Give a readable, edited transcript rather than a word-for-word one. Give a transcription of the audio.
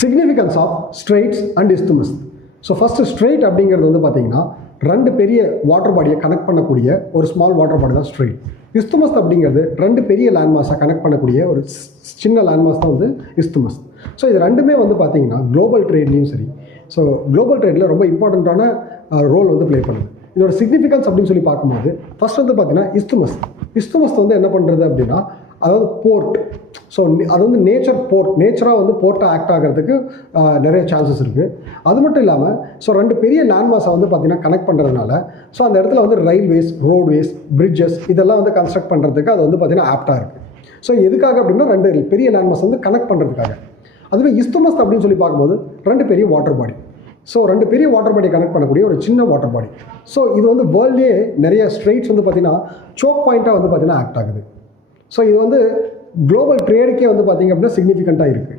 Significance of straits and isthmus. So first strait அப்படிங்கிறது வந்து பார்த்தீங்கன்னா ரெண்டு பெரிய வாட்டர் பாடியை கனெக்ட் பண்ணக்கூடிய ஒரு ஸ்மால் வாட்டர் பாடி தான் ஸ்ட்ரெயிட். இஸ்துமஸ் அப்படிங்கிறது ரெண்டு பெரிய லேண்ட்மாஸை கனெக்ட் பண்ணக்கூடிய ஒரு சின்ன லேண்ட்மாஸ் தான் வந்து இஸ்துமஸ். ஸோ இது ரெண்டுமே வந்து பார்த்தீங்கன்னா குளோபல் ட்ரேட்லேயும் சரி, ஸோ குளோபல் ட்ரேடில் ரொம்ப இம்பார்ட்டண்ட்டான ரோல் வந்து ப்ளே பண்ணுது. இதோட சிக்னிஃபிகன்ஸ் அப்படின்னு சொல்லி பார்க்கும்போது ஃபஸ்ட் வந்து பார்த்தீங்கன்னா இஸ்துமஸ் வந்து என்ன பண்ணுறது அப்படின்னா, அதாவது போர்ட். ஸோ அது வந்து நேச்சராக வந்து போர்ட்டாக ஆக்ட் ஆகிறதுக்கு நிறைய சான்சஸ் இருக்குது. அது மட்டும் இல்லாமல் ஸோ ரெண்டு பெரிய லேண்ட்மாஸை வந்து பார்த்திங்கன்னா கனெக்ட் பண்ணுறதுனால ஸோ அந்த இடத்துல வந்து ரயில்வேஸ், ரோட்வேஸ், பிரிட்ஜஸ் இதெல்லாம் வந்து கன்ஸ்ட்ரக்ட் பண்ணுறதுக்கு அது வந்து பார்த்திங்கன்னா ஆப்டாக இருக்குது. ஸோ எதுக்காக அப்படின்னா ரெண்டு பெரிய லேண்ட்மாஸ் வந்து கனெக்ட் பண்ணுறதுக்காக. அதுவே இஸ்துமஸ் அப்படின்னு சொல்லி பார்க்கும்போது ரெண்டு பெரிய வாட்டர் பாடி. ஸோ ரெண்டு பெரிய வாட்டர் பாடி கனெக்ட் பண்ணக்கூடிய ஒரு சின்ன வாட்டர் பாடி. ஸோ இது வந்து வேர்ல்ட்லேயே நிறைய ஸ்ட்ரெயிட்ஸ் வந்து பார்த்திங்கன்னா சோக் பாயிண்ட்டாக வந்து பார்த்திங்கன்னா ஆக்ட் ஆகுது. ஸோ இது வந்து குளோபல் ட்ரேடுக்கே வந்து பார்த்திங்க அப்படின்னா சிக்னிஃபிகண்ட்டாக இருக்குது.